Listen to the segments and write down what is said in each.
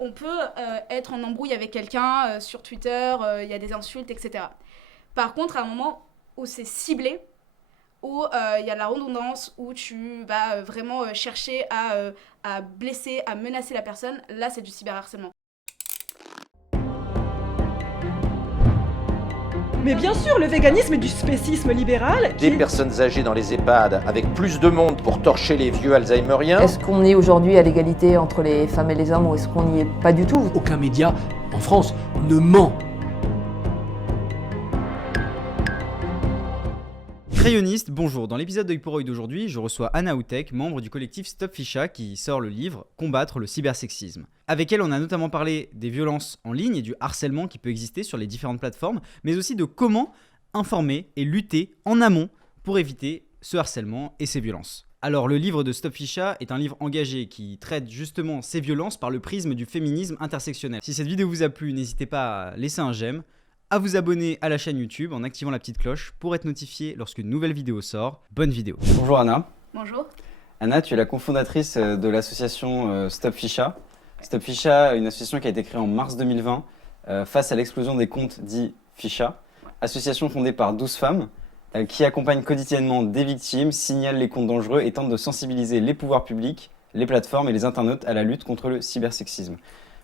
on peut être en embrouille avec quelqu'un sur Twitter, il y a des insultes, etc. Par contre, à un moment où c'est ciblé, où il y a de la redondance, où tu vas vraiment chercher à blesser, à menacer la personne, là c'est du cyberharcèlement. Mais bien sûr, le véganisme est du spécisme libéral Des personnes âgées dans les EHPAD avec plus de monde pour torcher les vieux alzheimeriens. Est-ce qu'on est aujourd'hui à l'égalité entre les femmes et les hommes ou est-ce qu'on n'y est pas du tout? Aucun média en France ne ment. Crayonniste, bonjour. Dans l'épisode d'Œil pour Œil d'aujourd'hui, je reçois Anna Outek, membre du collectif Stop Ficha, qui sort le livre Combattre le cybersexisme. Avec elle, on a notamment parlé des violences en ligne et du harcèlement qui peut exister sur les différentes plateformes, mais aussi de comment informer et lutter en amont pour éviter ce harcèlement et ces violences. Alors, le livre de Stop Ficha est un livre engagé qui traite justement ces violences par le prisme du féminisme intersectionnel. Si cette vidéo vous a plu, n'hésitez pas à laisser un j'aime, à vous abonner à la chaîne YouTube en activant la petite cloche pour être notifié lorsqu'une nouvelle vidéo sort. Bonne vidéo. Bonjour Anna. Bonjour. Anna, tu es la cofondatrice de l'association Stop Ficha. Stop Ficha, une association qui a été créée en mars 2020 face à l'explosion des comptes dits Ficha. Association fondée par 12 femmes qui accompagnent quotidiennement des victimes, signalent les comptes dangereux et tentent de sensibiliser les pouvoirs publics, les plateformes et les internautes à la lutte contre le cybersexisme.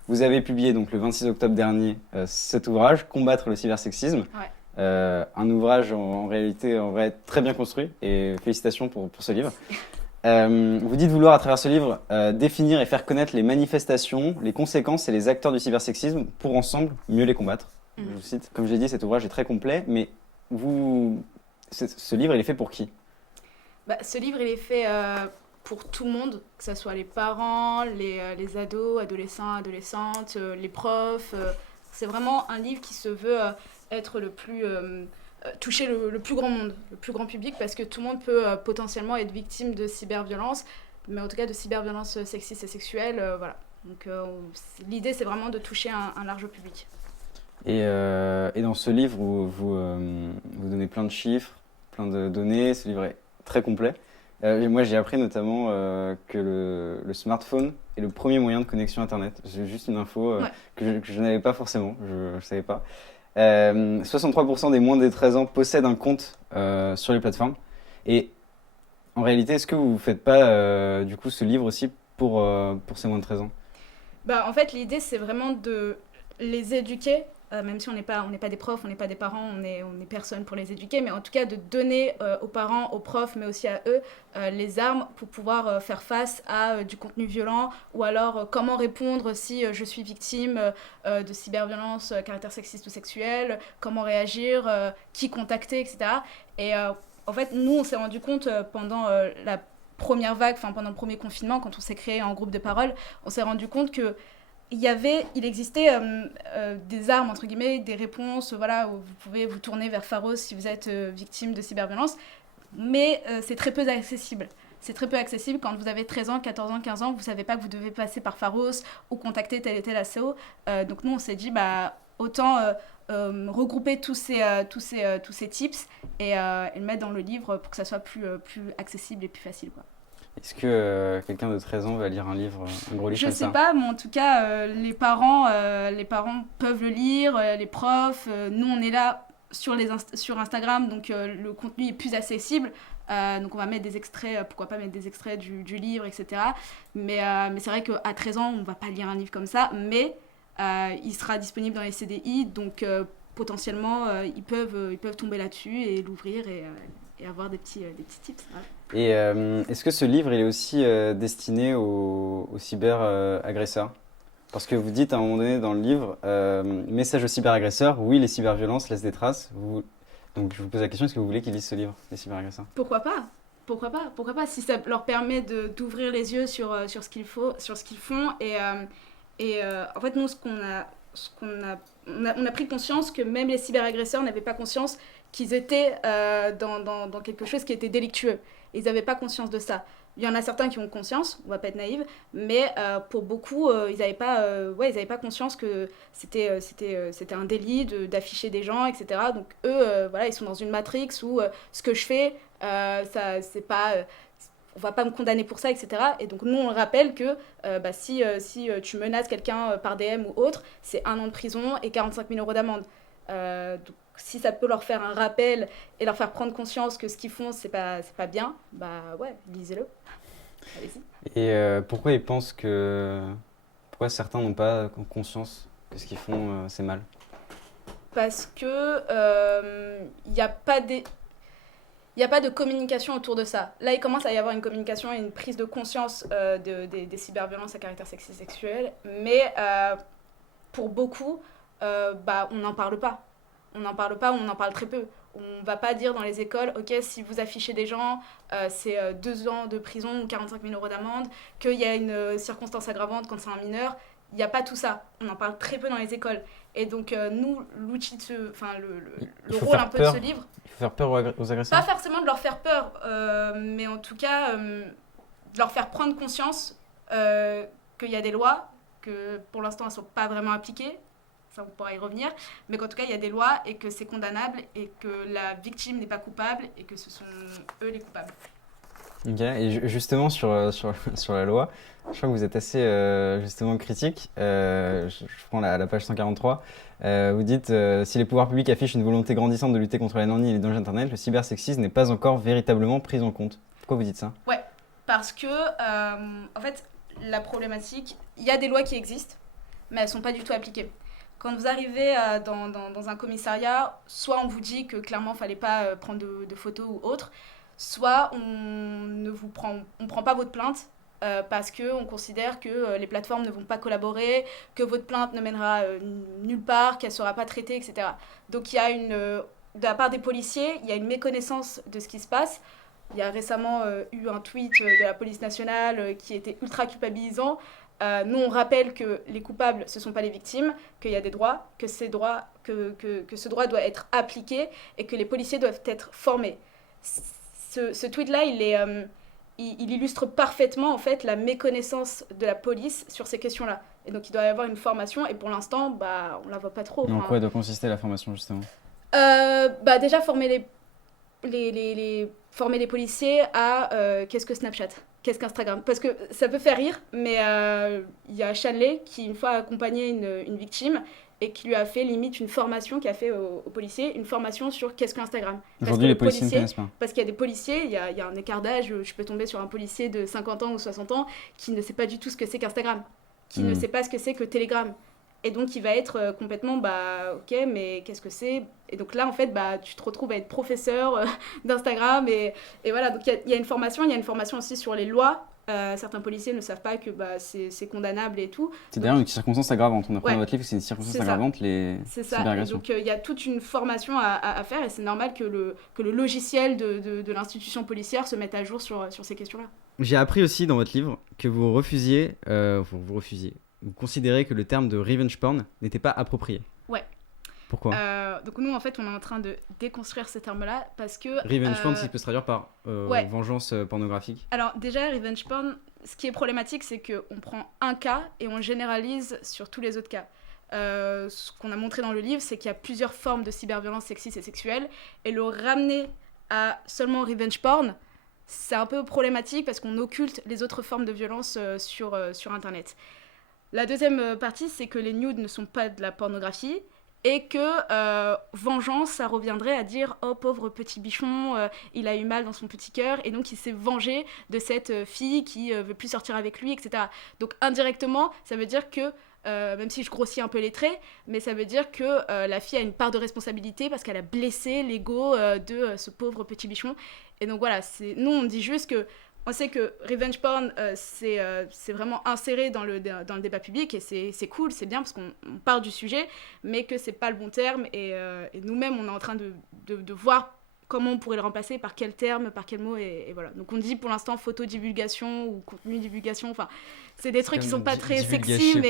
Vous avez publié donc le 26 octobre dernier cet ouvrage, Combattre le cybersexisme. Ouais. Un ouvrage en réalité en vrai très bien construit et félicitations pour ce livre. Vous dites vouloir à travers ce livre définir et faire connaître les manifestations, les conséquences et les acteurs du cybersexisme pour ensemble mieux les combattre. Je vous cite. Comme je l'ai dit, cet ouvrage est très complet, mais ce livre il est fait pour qui? Ce livre il est fait pour tout le monde, que ce soit les parents, les ados, adolescents, adolescentes, les profs. C'est vraiment un livre qui se veut être le plus toucher le plus grand monde, le plus grand public, parce que tout le monde peut potentiellement être victime de cyberviolence, mais en tout cas de cyberviolence sexiste et sexuelle, voilà. Donc l'idée c'est vraiment de toucher un large public. Et dans ce livre, vous donnez plein de chiffres, plein de données. Ce livre est très complet. Et moi, j'ai appris notamment que le smartphone est le premier moyen de connexion Internet. J'ai juste une info Ouais. que je n'avais pas forcément, je ne savais pas. 63% des moins de 13 ans possèdent un compte sur les plateformes. Et en réalité, est-ce que vous ne faites pas du coup ce livre aussi pour ces moins de 13 ans? En fait, l'idée c'est vraiment de les éduquer. Même si on n'est pas des profs, on n'est pas des parents, on est personne pour les éduquer, mais en tout cas de donner aux parents, aux profs, mais aussi à eux, les armes pour pouvoir faire face à du contenu violent, ou alors comment répondre si je suis victime de cyberviolence, caractère sexiste ou sexuel, comment réagir, qui contacter, etc. Et en fait, nous, on s'est rendu compte pendant la première vague, pendant le premier confinement, quand on s'est créé en groupe de parole, on s'est rendu compte que il existait des armes, entre guillemets, des réponses, voilà, où vous pouvez vous tourner vers Pharos si vous êtes victime de cyberviolence, mais c'est très peu accessible. C'est très peu accessible quand vous avez 13 ans, 14 ans, 15 ans, vous ne savez pas que vous devez passer par Pharos ou contacter tel et tel ASO. Donc nous, on s'est dit, autant regrouper tous ces tips et le mettre dans le livre pour que ça soit plus accessible et plus facile, quoi. Est-ce que quelqu'un de 13 ans va lire un livre, un gros livre Je comme ça? sais pas, mais en tout cas, les parents peuvent le lire, les profs. Nous, on est là sur Instagram, donc le contenu est plus accessible. Donc on va mettre des extraits, pourquoi pas mettre des extraits du livre, etc. Mais c'est vrai qu'à 13 ans, on va pas lire un livre comme ça, mais il sera disponible dans les CDI, donc potentiellement, ils peuvent tomber là-dessus et l'ouvrir et avoir des petits tips. Voilà. Et est-ce que ce livre il est aussi destiné aux cyberagresseurs? Parce que vous dites à un moment donné dans le livre, message aux cyberagresseurs, oui, les cyberviolences laissent des traces. Donc je vous pose la question, est-ce que vous voulez qu'ils lisent ce livre, les cyberagresseurs? Pourquoi pas? Pourquoi pas, si ça leur permet d'ouvrir les yeux sur ce qu'ils font. En fait, nous, on a pris conscience que même les cyberagresseurs n'avaient pas conscience qu'ils étaient dans quelque chose qui était délictueux. Ils n'avaient pas conscience de ça. Il y en a certains qui ont conscience, on va pas être naïve, mais pour beaucoup, ils n'avaient pas conscience que c'était un délit d'afficher des gens, etc. Donc eux, voilà, ils sont dans une matrix où ce que je fais, ça, c'est pas... on va pas me condamner pour ça, etc. Et donc nous on le rappelle que si tu menaces quelqu'un par DM ou autre, c'est 1 an de prison et 45 000 € d'amende. Donc si ça peut leur faire un rappel et leur faire prendre conscience que ce qu'ils font c'est pas bien, ouais, lisez-le. Allez-y. Et pourquoi ils pensent que... Pourquoi certains n'ont pas conscience que ce qu'ils font c'est mal? Parce que il n'y a pas de communication autour de ça. Là, il commence à y avoir une communication et une prise de conscience des cyberviolences à caractère sexiste et sexuel, mais pour beaucoup, on n'en parle pas. On n'en parle pas ou on en parle très peu. On ne va pas dire dans les écoles, ok, si vous affichez des gens, c'est 2 ans de prison ou 45 000 € d'amende, qu'il y a une circonstance aggravante quand c'est un mineur. Il n'y a pas tout ça. On en parle très peu dans les écoles. Et donc, nous, l'outil le rôle un peu de ce livre... Il faut faire peur aux agresseurs? Pas forcément de leur faire peur, mais en tout cas, de leur faire prendre conscience qu'il y a des lois, que pour l'instant, elles ne sont pas vraiment appliquées. Ça, on pourra y revenir. Mais qu'en tout cas, il y a des lois et que c'est condamnable et que la victime n'est pas coupable et que ce sont eux les coupables. Ok, et justement sur la loi, je crois que vous êtes assez justement critique. Je prends la page 143. Vous dites si les pouvoirs publics affichent une volonté grandissante de lutter contre la nornie et les dangers Internet, le cybersexisme n'est pas encore véritablement pris en compte. Pourquoi vous dites ça? Ouais, parce que en fait, la problématique, il y a des lois qui existent, mais elles ne sont pas du tout appliquées. Quand vous arrivez dans un commissariat, soit on vous dit que clairement il ne fallait pas prendre de photos ou autre, soit on ne prend pas votre plainte parce qu'on considère que les plateformes ne vont pas collaborer, que votre plainte ne mènera nulle part, qu'elle ne sera pas traitée, etc. Donc il y a de la part des policiers, il y a une méconnaissance de ce qui se passe. Il y a récemment eu un tweet de la police nationale qui était ultra culpabilisant. Nous, on rappelle que les coupables, ce ne sont pas les victimes, qu'il y a des droits, que ce droit doit être appliqué et que les policiers doivent être formés. Ce tweet-là, il illustre parfaitement en fait, la méconnaissance de la police sur ces questions-là. Et donc, il doit y avoir une formation et pour l'instant, on ne la voit pas trop. En quoi doit consister la formation, justement? Déjà, former les policiers à qu'est-ce que Snapchat, qu'est-ce qu'Instagram. Parce que ça peut faire rire, mais il y a Shanley qui, une fois, a accompagné une victime et qui lui a fait limite une formation, qui a fait aux policiers une formation sur qu'est-ce qu'Instagram. Aujourd'hui, les policiers ne connaissent pas. Parce qu'il y a des policiers, il y a un écart d'âge, je peux tomber sur un policier de 50 ans ou 60 ans qui ne sait pas du tout ce que c'est qu'Instagram, qui ne sait pas ce que c'est que Telegram. Et donc, il va être complètement, ok, mais qu'est-ce que c'est? Et donc là, en fait, tu te retrouves à être professeur d'Instagram. Et voilà, donc il y a une formation. Il y a une formation aussi sur les lois. Certains policiers ne savent pas que c'est condamnable et tout. C'est d'ailleurs une circonstance aggravante. On apprend dans votre livre que c'est une circonstance aggravante, les cyberagressions. Donc, il y a toute une formation à faire. Et c'est normal que le logiciel de l'institution policière se mette à jour sur ces questions-là. J'ai appris aussi dans votre livre que vous considérez que le terme de revenge porn n'était pas approprié. Ouais. Pourquoi? Donc nous, en fait, on est en train de déconstruire ce terme-là parce que... Revenge porn, ça peut se traduire par vengeance pornographique. Alors déjà, revenge porn, ce qui est problématique, c'est qu'on prend un cas et on le généralise sur tous les autres cas. Ce qu'on a montré dans le livre, c'est qu'il y a plusieurs formes de cyberviolence sexiste et sexuelle. Et le ramener à seulement revenge porn, c'est un peu problématique parce qu'on occulte les autres formes de violence sur Internet. La deuxième partie, c'est que les nudes ne sont pas de la pornographie et que vengeance, ça reviendrait à dire « Oh, pauvre petit bichon, il a eu mal dans son petit cœur » et donc il s'est vengé de cette fille qui veut plus sortir avec lui, etc. Donc indirectement, ça veut dire que, même si je grossis un peu les traits, mais ça veut dire que la fille a une part de responsabilité parce qu'elle a blessé l'ego de ce pauvre petit bichon. Et donc voilà, nous on dit juste que on sait que revenge porn, c'est vraiment inséré dans le débat public et c'est cool, c'est bien parce qu'on parle du sujet, mais que c'est pas le bon terme et nous-mêmes, on est en train de voir comment on pourrait le remplacer, par quel terme, par quel mot, et voilà. Donc on dit pour l'instant photo-divulgation ou contenu-divulgation, enfin, c'est des trucs qui sont pas très sexy,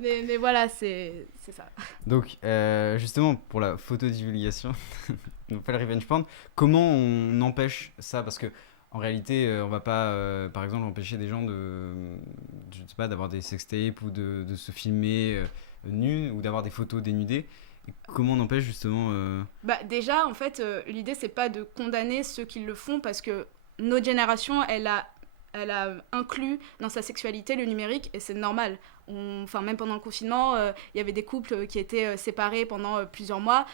mais voilà, c'est ça. Donc justement, pour la photo-divulgation, donc pas le revenge porn, comment on empêche ça? Parce que en réalité, on va pas, par exemple, empêcher des gens je sais pas, d'avoir des sextapes ou de se filmer nus ou d'avoir des photos dénudées. Et comment on empêche justement Déjà, en fait, l'idée, c'est pas de condamner ceux qui le font parce que notre génération, elle a inclus dans sa sexualité le numérique, et c'est normal. Enfin, même pendant le confinement, il y avait des couples qui étaient séparés pendant plusieurs mois,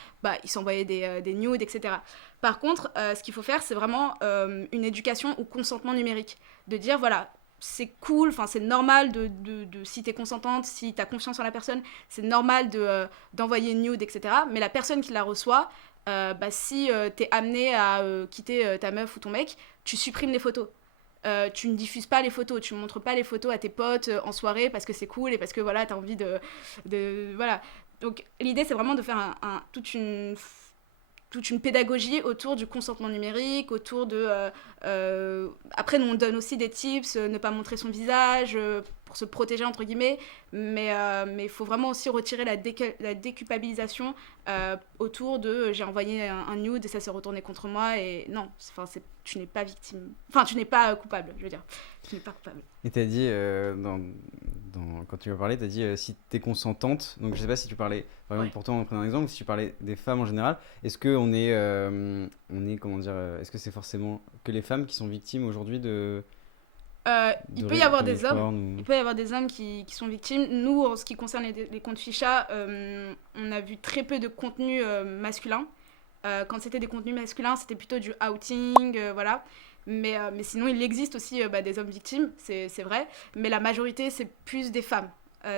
ils s'envoyaient des nudes, etc. Par contre, ce qu'il faut faire, c'est vraiment une éducation au consentement numérique. De dire, voilà, c'est cool, c'est normal si t'es consentante, si t'as confiance en la personne, c'est normal d'envoyer une nude, etc. Mais la personne qui la reçoit, si t'es amené à quitter ta meuf ou ton mec, tu supprimes les photos. Tu ne diffuses pas les photos, tu ne montres pas les photos à tes potes en soirée parce que c'est cool et parce que voilà, t'as envie de voilà. Donc l'idée, c'est vraiment de faire toute une pédagogie autour du consentement numérique, autour de... après, nous, on donne aussi des tips, ne pas montrer son visage, pour se protéger, entre guillemets, mais il faut vraiment aussi retirer la déculpabilisation autour de j'ai envoyé un nude et ça s'est retourné contre moi, et non, tu n'es pas victime, tu n'es pas coupable, je veux dire, tu n'es pas coupable. Et t'as dit, quand tu m'as parlé, t'as dit si t'es consentante, donc je sais pas si tu parlais, par exemple pour toi on prenait un exemple, si tu parlais des femmes en général, est-ce qu'on est, comment dire, est-ce que c'est forcément que les femmes qui sont victimes aujourd'hui il peut y avoir des hommes, il peut y avoir des hommes qui sont victimes. Nous, en ce qui concerne les comptes Ficha, on a vu très peu de contenu masculin. Quand c'était des contenus masculins, c'était plutôt du outing, voilà. Mais sinon, il existe aussi des hommes victimes, c'est vrai. Mais la majorité, c'est plus des femmes.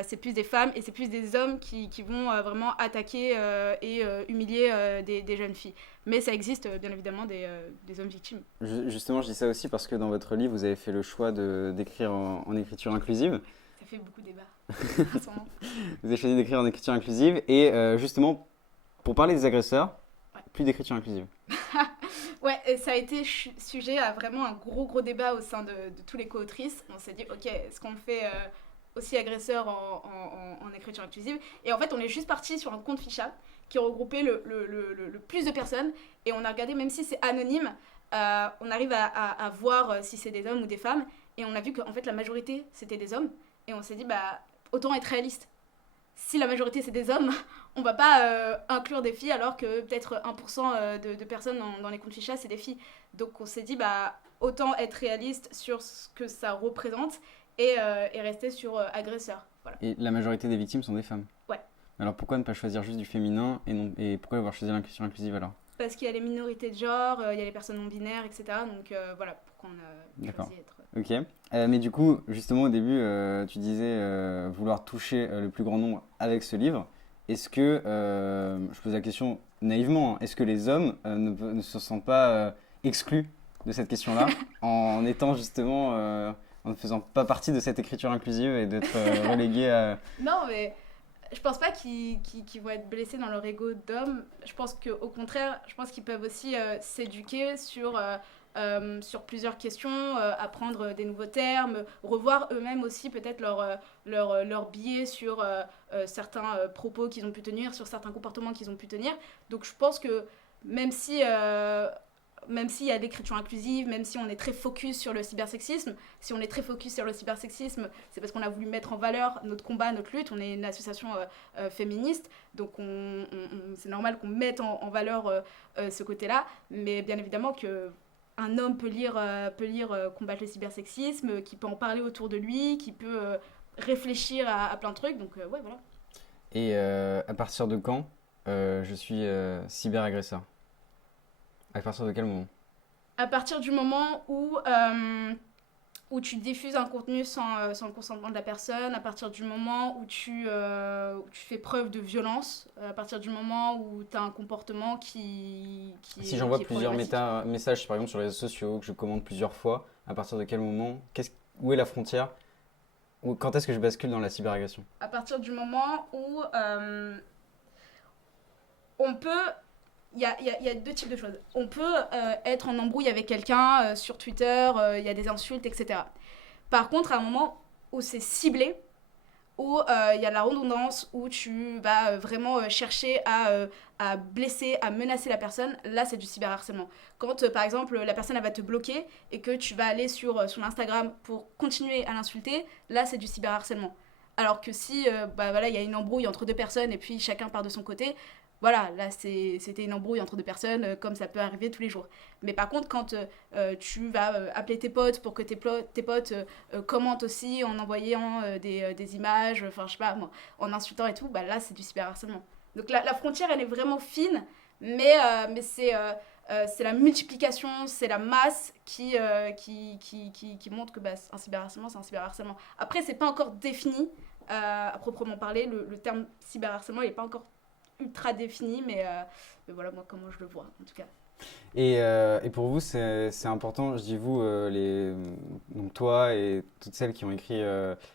C'est plus des femmes et c'est plus des hommes qui vont vraiment attaquer et humilier des jeunes filles. Mais ça existe bien évidemment des hommes victimes. Justement, je dis ça aussi parce que dans votre livre, vous avez fait le choix d'écrire en écriture inclusive. Ça fait beaucoup de débats en ce moment. Vous avez choisi d'écrire en écriture inclusive et justement, pour parler des agresseurs, plus d'écriture inclusive. Ouais, et ça a été sujet à vraiment un gros débat au sein de tous les co-autrices. On s'est dit, ok, est-ce qu'on fait aussi agresseur en écriture inclusive? Et en fait, on est juste parti sur un compte Ficha qui regroupait le plus de personnes, et on a regardé, même si c'est anonyme, on arrive à voir si c'est des hommes ou des femmes, et on a vu qu'en fait la majorité c'était des hommes, et on s'est dit autant être réaliste. Si la majorité c'est des hommes, on va pas inclure des filles alors que peut-être 1% de personnes dans les comptes Ficha c'est des filles. Donc on s'est dit autant être réaliste sur ce que ça représente et rester sur agresseur. Voilà. Et la majorité des victimes sont des femmes. Ouais. Alors pourquoi ne pas choisir juste du féminin et pourquoi avoir choisi l'inclusion inclusive alors? Parce qu'il y a les minorités de genre, il y a les personnes non binaires, etc. Donc voilà pourquoi on a choisi d'être... Ok. Mais du coup, justement au début, tu disais vouloir toucher le plus grand nombre avec ce livre. Est-ce que, je pose la question naïvement, est-ce que les hommes ne se sentent pas exclus de cette question-là en étant justement... en ne faisant pas partie de cette écriture inclusive et d'être relégués à... Non, mais je pense pas qu'ils vont être blessés dans leur ego d'homme. Je pense qu'au contraire, je pense qu'ils peuvent aussi s'éduquer sur plusieurs questions, apprendre des nouveaux termes, revoir eux-mêmes aussi peut-être leur biais sur certains propos qu'ils ont pu tenir, sur certains comportements qu'ils ont pu tenir. Donc je pense que même s'il y a l'écriture inclusive, même si on est très focus sur le cybersexisme, c'est parce qu'on a voulu mettre en valeur notre combat, notre lutte. On est une association féministe, donc c'est normal qu'on mette en valeur ce côté-là. Mais bien évidemment qu'un homme peut lire Combattre le cybersexisme, qui peut en parler autour de lui, qui peut réfléchir à plein de trucs. Donc ouais, voilà. Et à partir de quand je suis cyberagresseur? À partir de quel moment? À partir du moment où tu diffuses un contenu sans le consentement de la personne, à partir du moment où tu fais preuve de violence, à partir du moment où tu as un comportement qui si j'envoie plusieurs messages, par exemple sur les réseaux sociaux, que je commande plusieurs fois, à partir de quel moment, où est la frontière? Quand est-ce que je bascule dans la cyberagression? À partir du moment où on peut... Il y a deux types de choses. On peut être en embrouille avec quelqu'un sur Twitter, il y a des insultes, etc. Par contre, à un moment où c'est ciblé, où il y a la redondance, où tu vas vraiment chercher à blesser, à menacer la personne, là c'est du cyberharcèlement. Quand par exemple la personne elle va te bloquer et que tu vas aller sur son Instagram pour continuer à l'insulter, là c'est du cyberharcèlement. Alors que si voilà, il y a une embrouille entre deux personnes et puis chacun part de son côté, voilà, là c'était une embrouille entre deux personnes comme ça peut arriver tous les jours. Mais par contre, quand tu vas appeler tes potes pour que tes potes commentent aussi en envoyant des images, enfin je sais pas moi, en insultant et tout, bah là c'est du cyberharcèlement. Donc la frontière elle est vraiment fine, mais c'est la multiplication, c'est la masse qui montre que un cyberharcèlement, c'est un cyberharcèlement. Après, c'est pas encore défini à proprement parler. Le terme cyberharcèlement, il n'est pas encore ultra défini, mais voilà, moi, comment je le vois, en tout cas. Et pour vous, c'est important, je dis vous, donc toi et toutes celles qui ont écrit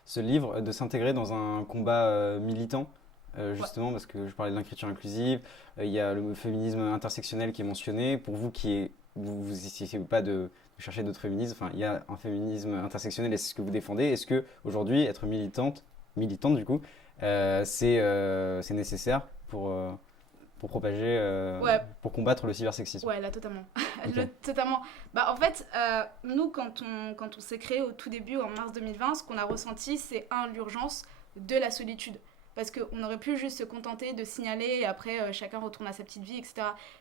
ce livre, de s'intégrer dans un combat militant, justement parce que je parlais de l'écriture inclusive, il y a le féminisme intersectionnel qui est mentionné. Pour vous, vous essayez pas de chercher d'autres féminismes, enfin, il y a un féminisme intersectionnel et c'est ce que vous défendez. Est-ce que aujourd'hui, être militante du coup, c'est nécessaire pour propager, pour combattre le cybersexisme? Ouais, là, totalement. Ok. Totalement. En fait, nous, quand on s'est créé au tout début, en mars 2020, ce qu'on a ressenti, c'est l'urgence de la solitude. Parce qu'on aurait pu juste se contenter de signaler et après, chacun retourne à sa petite vie, etc.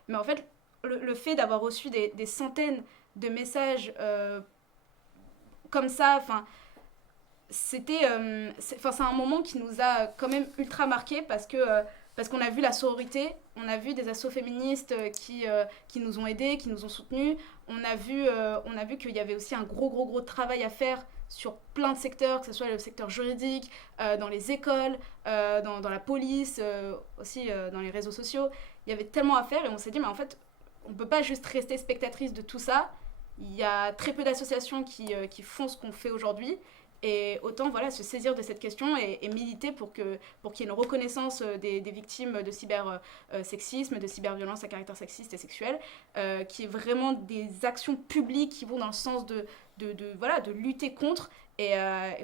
Mais en fait, le fait d'avoir reçu des centaines de messages comme ça, c'est un moment qui nous a quand même ultra marqué parce qu'on a vu la sororité, on a vu des assos féministes qui nous ont aidés, qui nous ont soutenus. On a vu qu'il y avait aussi un gros travail à faire sur plein de secteurs, que ce soit le secteur juridique, dans les écoles, dans la police, aussi dans les réseaux sociaux. Il y avait tellement à faire et on s'est dit, mais en fait, on ne peut pas juste rester spectatrice de tout ça. Il y a très peu d'associations qui font ce qu'on fait aujourd'hui. Et autant voilà, se saisir de cette question et militer pour qu'il y ait une reconnaissance des victimes de cybersexisme, de cyberviolence à caractère sexiste et sexuel, qui est vraiment des actions publiques qui vont dans le sens de lutter contre. Et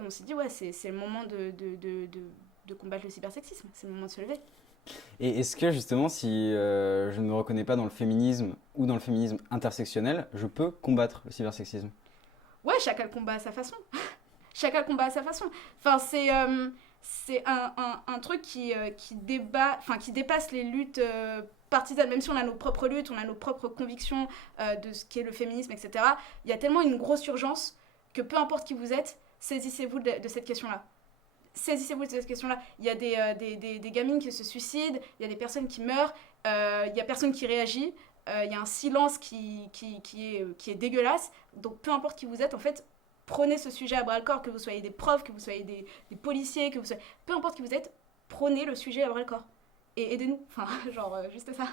on s'est dit, ouais, c'est le moment de combattre le cybersexisme, c'est le moment de se lever. Et est-ce que justement, si je ne me reconnais pas dans le féminisme ou dans le féminisme intersectionnel, je peux combattre le cybersexisme? Ouais, chacun le combat à sa façon. Chacun le combat à sa façon. Enfin, c'est un truc qui dépasse les luttes partisanes. Même si on a nos propres luttes, on a nos propres convictions de ce qu'est le féminisme, etc. Il y a tellement une grosse urgence que peu importe qui vous êtes, saisissez-vous de cette question-là. Saisissez-vous de cette question-là. Il y a des gamines qui se suicident, il y a des personnes qui meurent, il y a personne qui réagit, il y a un silence qui est dégueulasse. Donc peu importe qui vous êtes, en fait, prenez ce sujet à bras-le-corps, que vous soyez des profs, que vous soyez des policiers, que vous soyez... Peu importe qui vous êtes, prenez le sujet à bras-le-corps. Et aidez-nous. Enfin, juste ça.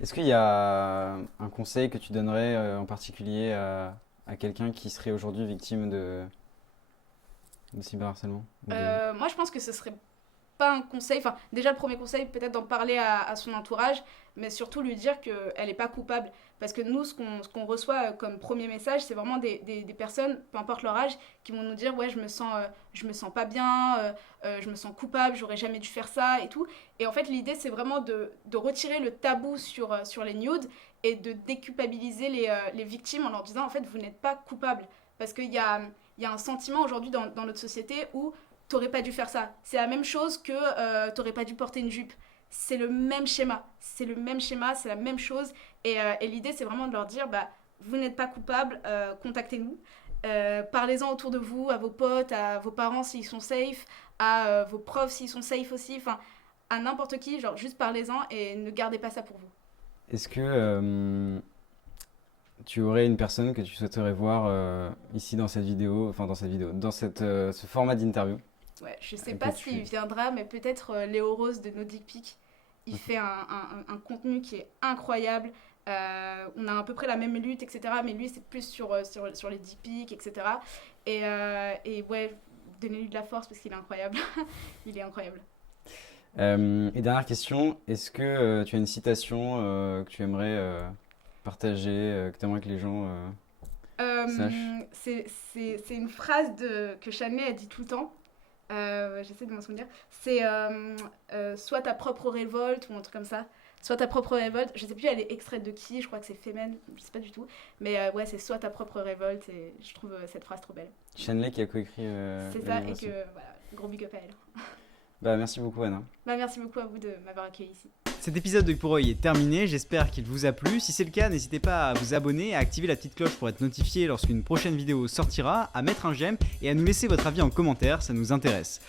Est-ce qu'il y a un conseil que tu donnerais en particulier à quelqu'un qui serait aujourd'hui victime de cyberharcèlement? Moi, je pense que ce serait pas un conseil. Enfin, déjà, le premier conseil, peut-être d'en parler à son entourage, mais surtout lui dire qu'elle n'est pas coupable. Parce que nous, ce qu'on reçoit comme premier message, c'est vraiment des personnes, peu importe leur âge, qui vont nous dire « Ouais, je me sens pas bien, je me sens coupable, j'aurais jamais dû faire ça et tout. » Et en fait, l'idée, c'est vraiment de retirer le tabou sur les nudes et de déculpabiliser les victimes en leur disant « En fait, vous n'êtes pas coupable. » Parce qu'il y a un sentiment aujourd'hui dans notre société où t'aurais pas dû faire ça. C'est la même chose que t'aurais pas dû porter une jupe. C'est le même schéma. C'est la même chose. Et l'idée, c'est vraiment de leur dire, vous n'êtes pas coupable, contactez-nous. Parlez-en autour de vous, à vos potes, à vos parents s'ils sont safe, à vos profs s'ils sont safe aussi, enfin, à n'importe qui, genre juste parlez-en et ne gardez pas ça pour vous. Est-ce que tu aurais une personne que tu souhaiterais voir ici dans cette vidéo, dans ce format d'interview? Ouais, je sais pas s'il viendra, mais peut-être Léo Rose de No Dick Pic. Il fait un contenu qui est incroyable. On a à peu près la même lutte, etc. Mais lui, c'est plus sur les dick pics, etc. Et ouais, donnez-lui de la force parce qu'il est incroyable. Il est incroyable. Et dernière question, est-ce que tu as une citation que tu aimerais partager, que tu aimerais que les gens sachent? C'est une phrase que Chanel a dit tout le temps. J'essaie de m'en souvenir. C'est soit ta propre révolte ou un truc comme ça. Sois ta propre révolte. Je sais plus, elle est extraite de qui, je crois que c'est Femen, je sais pas du tout. Mais ouais, c'est Sois ta propre révolte et je trouve cette phrase trop belle. Shanley qui a coécrit. C'est ça, et que voilà, gros big up à elle. Bah, merci beaucoup, Anna. Bah, merci beaucoup à vous de m'avoir accueilli ici. Cet épisode de Pour Œil est terminé, j'espère qu'il vous a plu. Si c'est le cas, n'hésitez pas à vous abonner, à activer la petite cloche pour être notifié lorsqu'une prochaine vidéo sortira, à mettre un j'aime et à nous laisser votre avis en commentaire, ça nous intéresse.